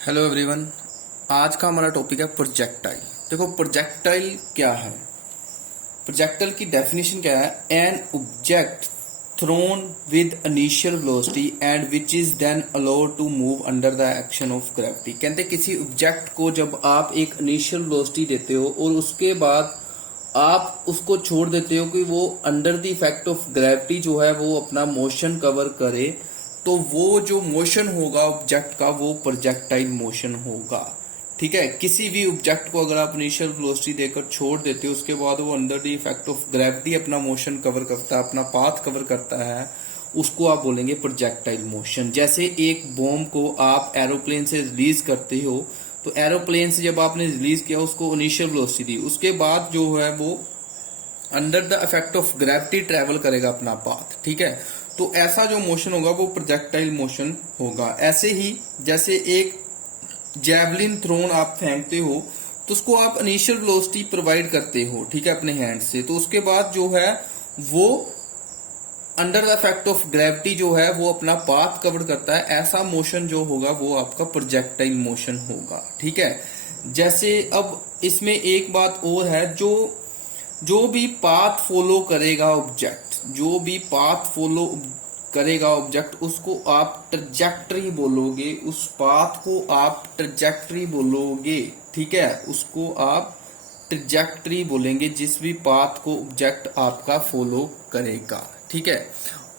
Hello everyone. आज का हमारा टॉपिक है प्रोजेक्टाइल। देखो प्रोजेक्टाइल क्या है। प्रोजेक्टाइल की डेफिनेशन क्या है। An object thrown with initial velocity and which is then allowed to move under the action of gravity. कहते किसी ऑब्जेक्ट को जब आप एक इनिशियल वेलोसिटी देते हो और उसके बाद आप उसको छोड़ देते हो कि वो under the effect of gravity जो है वो अपना मोशन कवर करे, तो वो जो मोशन होगा ऑब्जेक्ट का वो प्रोजेक्टाइल मोशन होगा। ठीक है, किसी भी ऑब्जेक्ट को अगर आप इनिशियल वेलोसिटी देकर छोड़ देते हो उसके बाद वो under the effect of gravity अपना मोशन कवर करता है, अपना पाथ कवर करता है, उसको आप बोलेंगे प्रोजेक्टाइल मोशन। जैसे एक बॉम्ब को आप एरोप्लेन से रिलीज करते हो, तो एरोप्लेन से जब आपने रिलीज किया उसको इनिशियल वेलोसिटी दी, उसके बाद जो है वो under the effect of gravity travel करेगा अपना पाथ। ठीक है, तो ऐसा जो मोशन होगा वो प्रोजेक्टाइल मोशन होगा। ऐसे ही जैसे एक जैवलिन थ्रोन आप फेंकते हो तो उसको आप इनिशियल वेलोसिटी प्रोवाइड करते हो, ठीक है, अपने हैंड से, तो उसके बाद जो है वो under the effect of gravity जो है वो अपना पाथ कवर करता है। ऐसा मोशन जो होगा वो आपका प्रोजेक्टाइल मोशन होगा। ठीक है, जैसे अब इसमें एक बात और है, जो भी पाथ फॉलो करेगा ऑब्जेक्ट, जो भी पाथ फॉलो करेगा ऑब्जेक्ट, उसको आप ट्रजेक्टरी बोलोगे, उस पाथ को आप ट्रजेक्टरी बोलोगे। ठीक है, उसको आप ट्रजेक्टरी बोलेंगे जिस भी पाथ को ऑब्जेक्ट आपका फॉलो करेगा। ठीक है,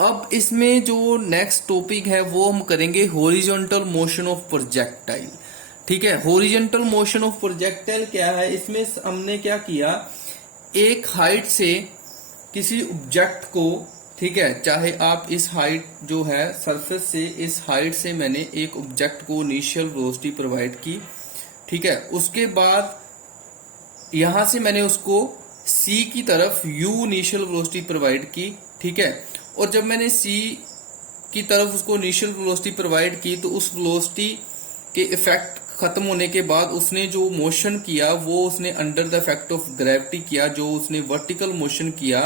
अब इसमें जो नेक्स्ट टॉपिक है वो हम करेंगे हॉरिजॉन्टल मोशन ऑफ प्रोजेक्टाइल। ठीक है, हॉरिजॉन्टल मोशन ऑफ प्रोजेक्टाइल क्या है। इसमें हमने क्या किया, एक हाइट से किसी ऑब्जेक्ट को, ठीक है, चाहे आप इस हाइट जो है सरफेस से, इस हाइट से मैंने एक ऑब्जेक्ट को इनिशियल वेलोसिटी प्रोवाइड की। ठीक है, उसके बाद यहां से मैंने उसको सी की तरफ यू इनिशियल वेलोसिटी प्रोवाइड की। ठीक है, और जब मैंने सी की तरफ उसको इनिशियल वेलोसिटी प्रोवाइड की तो उस वेलोसिटी के इफेक्ट खत्म होने के बाद उसने जो मोशन किया वो उसने under the effect of gravity किया। जो उसने वर्टिकल मोशन किया,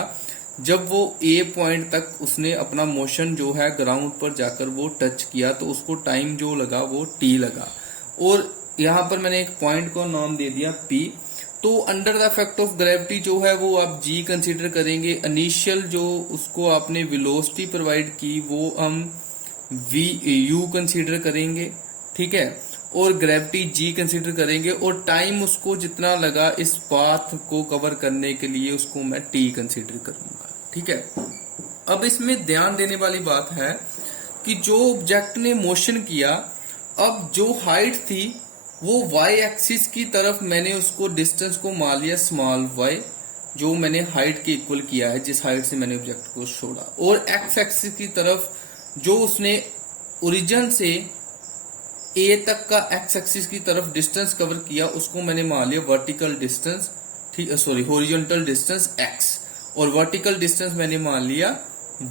जब वो ए पॉइंट तक उसने अपना मोशन जो है ग्राउंड पर जाकर वो टच किया तो उसको टाइम जो लगा वो टी लगा, और यहां पर मैंने एक पॉइंट को नाम दे दिया पी। तो under the effect of gravity जो है वो आप जी कंसीडर करेंगे। इनिशियल जो उसको आपने वेलोसिटी प्रोवाइड की वो हम वी यू कंसीडर करेंगे। ठीक है, और ग्रेविटी जी कंसीडर करेंगे, और टाइम उसको जितना लगा इस पाथ को कवर करने के लिए उसको मैं टी कंसीडर करूंगा। ठीक है, अब इसमें ध्यान देने वाली बात है कि जो ऑब्जेक्ट ने मोशन किया, अब जो हाइट थी वो वाई एक्सिस की तरफ मैंने उसको डिस्टेंस को मान लिया स्मॉल वाई, जो मैंने हाइट के इक्वल किया है जिस हाइट से मैंने ऑब्जेक्ट को छोड़ा, और एक्स एक्सिस की तरफ जो उसने ओरिजिन से ए तक का एक्स एक्सिस की तरफ डिस्टेंस कवर किया उसको मैंने मान लिया वर्टिकल डिस्टेंस, ठीक, सॉरी हॉरिजॉन्टल डिस्टेंस एक्स, और वर्टिकल डिस्टेंस मैंने मान लिया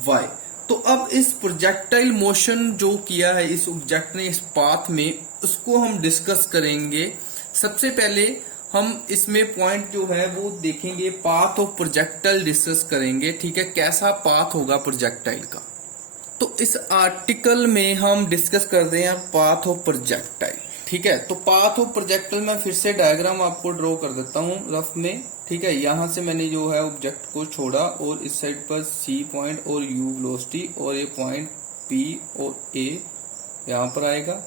वाई। तो अब इस प्रोजेक्टाइल मोशन जो किया है इस ऑब्जेक्ट ने इस पाथ में, उसको हम डिस्कस करेंगे। सबसे पहले हम इसमें पॉइंट जो है वो देखेंगे, पाथ ऑफ प्रोजेक्टाइल डिस्कस करेंगे। ठीक है, कैसा पाथ होगा प्रोजेक्टाइल का। तो इस आर्टिकल में हम डिस्कस कर रहे हैं पाथ ऑफ प्रोजेक्टाइल। ठीक है, तो पाथ ऑफ प्रोजेक्टाइल में फिर से डायग्राम आपको ड्रॉ कर देता हूं रफ में। ठीक है, यहां से मैंने जो है ऑब्जेक्ट को छोड़ा और इस साइड पर सी पॉइंट और यू वेलोसिटी, और ये पॉइंट पी और ए यहां पर आएगा,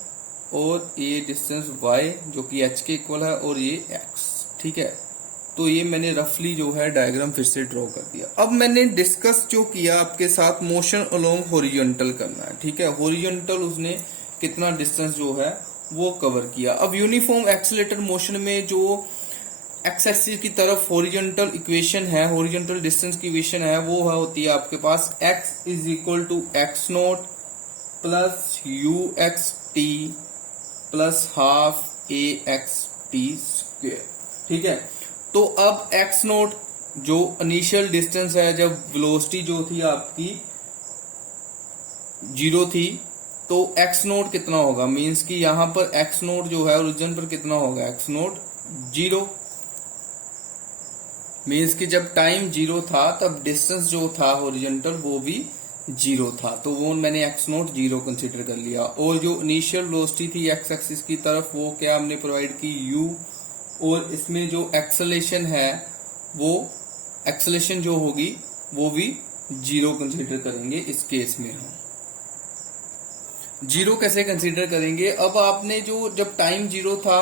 और ये डिस्टेंस वाई जो कि एच के इक्वल है, और ये एक्स। ठीक है, तो ये मैंने रफली जो है डायग्राम फिर से ड्रॉ कर दिया। अब मैंने डिस्कस जो किया आपके साथ मोशन अलोंग हॉरिजॉन्टल करना है। ठीक है, हॉरिजॉन्टल उसने कितना डिस्टेंस जो है वो कवर किया। अब यूनिफॉर्म एक्सीलरेटर मोशन में जो एक्स एक्सिस की तरफ हॉरिजॉन्टल इक्वेशन है, हॉरिजॉन्टल डिस्टेंस की इक्वेशन है, वो होती है आपके पास x is equal to x naught plus u x t plus half a x t square. ठीक है, तो अब एक्स नोट जो इनिशियल डिस्टेंस है, जब वेलोसिटी जो थी आपकी 0 थी, तो एक्स नोट कितना होगा, मींस कि यहां पर एक्स नोट जो है ओरिजिन पर कितना होगा, एक्स नोट 0, मींस कि जब टाइम 0 था तब डिस्टेंस जो था हॉरिजॉन्टल वो भी जीरो था, तो वो मैंने एक्स नोट जीरो कंसिडर कर लिया। और जो इनिशियल वेलोसिटी थी एक्स एक्सिस की तरफ, वो क्या हमने प्रोवाइड की, यू। और इसमें जो एक्सेलेरेशन है, वो एक्सेलेरेशन जो होगी वो भी जीरो कंसिडर करेंगे इस केस में। हम जीरो कैसे कंसीडर करेंगे, अब आपने जो जब टाइम जीरो था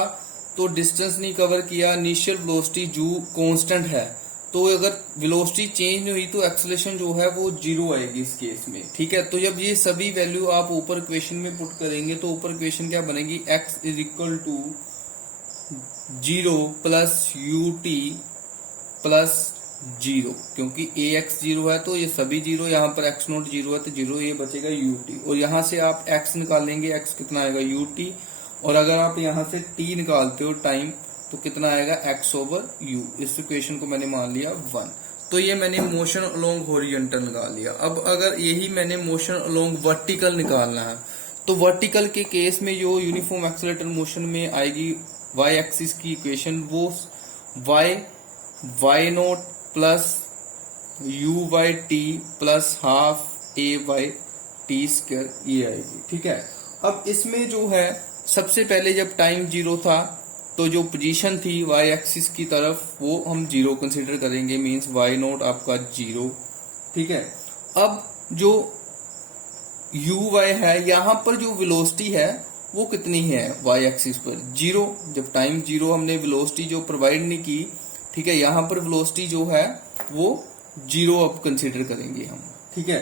तो डिस्टेंस नहीं कवर किया, इनिशियल वेलोसिटी जो कांस्टेंट है, तो अगर वेलोसिटी चेंज हुई तो एक्सेलेरेशन जो है वो जीरो आएगी इस केस में। ठीक है, तो जब ये सभी वैल्यू आप ऊपर इक्वेशन में पुट करेंगे तो ऊपर इक्वेशन क्या बनेगी, x is equal to zero plus u t plus zero, क्योंकि ए एक्स जीरो है तो ये सभी जीरो, यहाँ पर एक्स नोट जीरो है तो जीरो, ये बचेगा यू टी। और यहाँ से आप एक्स निकालेंगे, एक्स कितना आएगा यू टी। और अगर आप यहाँ से टी निकालते हो टाइम, तो कितना आएगा एक्स ओवर यू। इस इक्वेशन को मैंने मान लिया 1। तो ये मैंने मोशन अलोंग हॉरिजॉन्टल निकाल लिया। अब अगर यही मैंने मोशन अलोंग वर्टिकल निकालना है, तो वर्टिकल के केस में जो यूनिफॉर्म एक्सेलरेटर मोशन में आएगी वाई एक्सिस की इक्वेशन, वो y naught plus u by t plus half a by t square, ये आएगी। ठीक है, अब इसमें जो है सबसे पहले जब टाइम जीरो था तो जो पोजीशन थी वाई एक्सिस की तरफ, वो हम जीरो कंसीडर करेंगे, मींस वाई नोट आपका जीरो। ठीक है, अब जो यू वाई है, यहां पर जो वेलोसिटी है वो कितनी है वाई एक्सिस पर, जीरो। जब टाइम जीरो हमने वेलोसिटी जो प्रोवाइड नहीं की, ठीक है, यहां पर वेलोसिटी जो है वो जीरो अब कंसीडर करेंगे हम। ठीक है,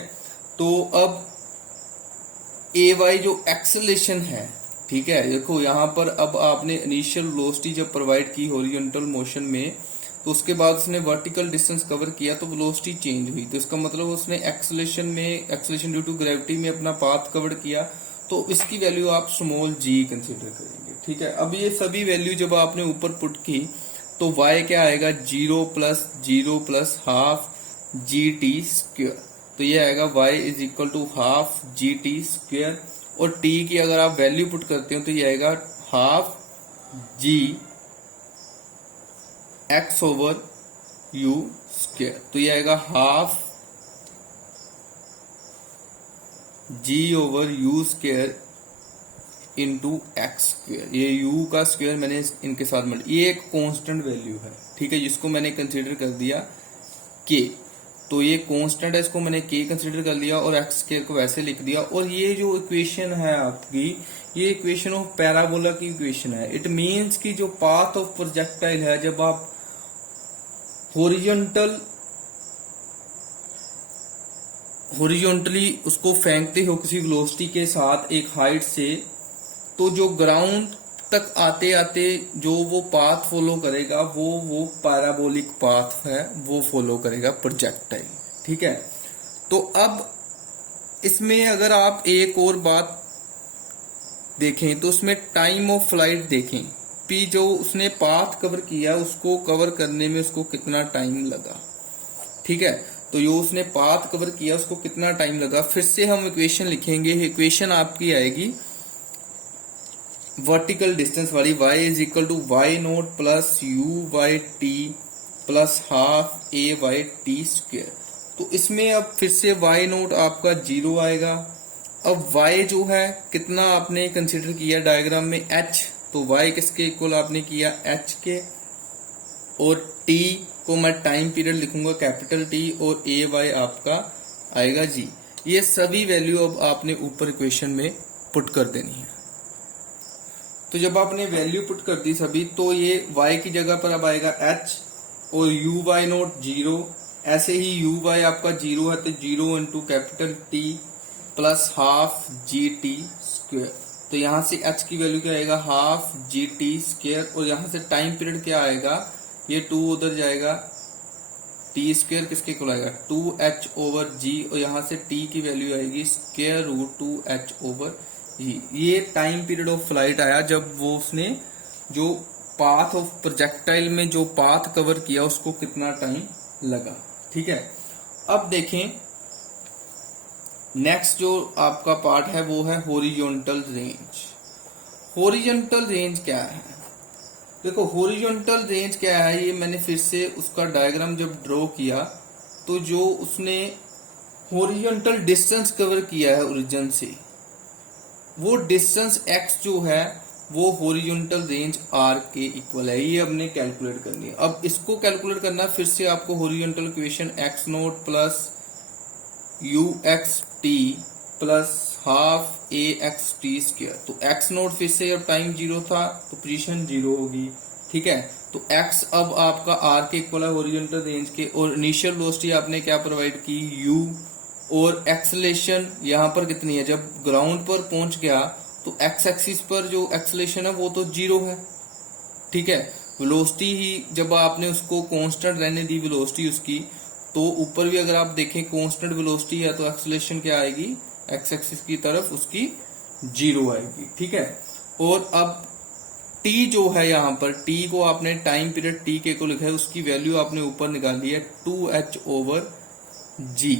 तो अब ए वाई जो एक्सेलेरेशन है, ठीक है, देखो यहां पर अब आपने इनिशियल वेलोसिटी जब प्रोवाइड की हॉरिजॉन्टल मोशन में, तो उसके बाद उसने वर्टिकल डिस्टेंस कवर किया तो वेलोसिटी चेंज हुई, तो इसका मतलब उसने एक्सेलेरेशन ड्यू टू ग्रेविटी में अपना पाथ कवर किया, तो इसकी वैल्यू आप स्मॉल जी कंसीडर करेंगे। ठीक है, अब ये सभी वैल्यू जब आपने ऊपर पुट की तो y क्या आएगा, zero plus half g t square, तो ये आएगा y is equal to half g t square. और t की अगर आप वैल्यू पुट करते हो तो ये आएगा half g x over u square, तो ये आएगा half g over u square into x square. ये u का स्क्वेयर मैंने इनके साथ ये एक कांस्टेंट वैल्यू है, ठीक है, जिसको मैंने कंसीडर कर दिया k। तो ये कांस्टेंट है, इसको मैंने k कंसीडर कर लिया और एक्स स्क्वेयर को वैसे लिख दिया। और ये जो इक्वेशन है आपकी, ये इक्वेशन ऑफ पैराबोला की इक्वेशन है। इट मीन्स कि जो पाथ ऑफ प्रोजेक्टाइल है, जब आप हॉरिजॉन्टली उसको फेंकते हो किसी वेलोसिटी के साथ एक हाइट से, तो जो ग्राउंड तक आते आते जो वो पाथ फॉलो करेगा वो पैराबोलिक पाथ है, वो फॉलो करेगा प्रोजेक्टाइल। ठीक है, तो अब इसमें अगर आप एक और बात देखें तो उसमें टाइम ऑफ फ्लाइट देखें, पी जो उसने पाथ कवर किया उसको कवर करने में उसको कितना टाइम लगा। ठीक है, तो जो उसने पाथ कवर किया उसको कितना टाइम लगा, फिर से हम इक्वेशन लिखेंगे। इक्वेशन आपकी आएगी वर्टिकल डिस्टेंस वाली, y is equal to y naught plus u by t plus half a by t square. तो इसमें अब फिर से y नोट आपका जीरो आएगा। अब y जो है कितना आपने कंसिडर किया डायग्राम में h, तो y किसके इक्वल आपने किया h के, और t को मैं टाइम पीरियड लिखूंगा कैपिटल T, और ए वाई आपका आएगा g। ये सभी वैल्यू अब आपने ऊपर इक्वेशन में पुट कर देनी है। तो जब आपने वैल्यू पुट कर दी सभी, तो ये y की जगह पर अब आएगा h और यू वाई नोट जीरो। ऐसे ही यू वाई आपका जीरो है तो zero into capital T plus half g t square. तो यहां से h की वैल्यू क्या आएगा, हाफ जी टी स्क्वेयर। और यहां से टाइम पीरियड क्या आएगा, ये 2 उधर जाएगा, टी स्क्वेयर किसके इक्वल आएगा 2h ओवर g, और यहां से t की वैल्यू आएगी square root 2h over g। ये टाइम पीरियड ऑफ फ्लाइट आया जब वो उसने जो पाथ ऑफ प्रोजेक्टाइल में जो पाथ कवर किया उसको कितना टाइम लगा। ठीक है, अब देखें नेक्स्ट जो आपका पार्ट है वो है हॉरिजॉन्टल रेंज। हॉरिजॉन्टल रेंज क्या है, देखो हॉरिजॉन्टल रेंज क्या है, ये मैंने फिर से उसका डायग्राम जब ड्रॉ किया तो जो उसने हॉरिजॉन्टल डिस्टेंस कवर किया है ओरिजिन से, वो डिस्टेंस x जो है वो हॉरिजॉन्टल रेंज r के इक्वल है। ये हमने कैलकुलेट करनी है। अब इसको कैलकुलेट करना है, फिर से आपको horizontal equation x note plus u x t plus half a x T square. तो x नोट फिर से जब टाइम 0 था तो पोजीशन 0 होगी, ठीक है। तो x अब आपका r के इक्वल है हॉरिजॉन्टल रेंज के, और इनिशियल वेलोसिटी आपने क्या प्रोवाइड की u, और एक्सेलेरेशन यहाँ पर कितनी है, जब ग्राउंड पर पहुंच गया तो एक्स एक्सिस पर जो एक्सेलेरेशन है वो तो 0 है, ठीक है। वेलोसिटी ही जब आपने उसको कांस्टेंट रहने दी वेलोसिटी उसकी, तो ऊपर भी अगर आप देखें कांस्टेंट वेलोसिटी है तो एक्सेलेरेशन क्या आएगी, एक्स एक्सिस की तरफ उसकी 0 आएगी, ठीक है। और अब t जो है यहाँ पर, t को आपने टाइम पीरियड t के को लिखा है, उसकी वैल्यू आपने ऊपर निकाली है 2h/g,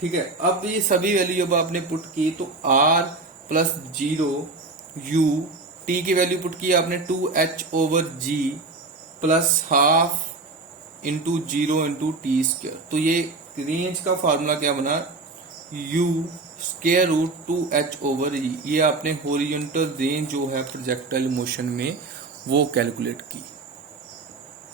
ठीक है। अब ये सभी वैल्यू जब आपने पुट की तो r प्लस 0 u, t की वैल्यू पुट की आपने 2h/g plus half into 0 into T square. तो ये रेंज का फार्मूला क्या बना, u स्क्वायर रूट 2h/g। ये आपने हॉरिजॉन्टल रेंज जो है प्रोजेक्टाइल मोशन में वो कैलकुलेट की।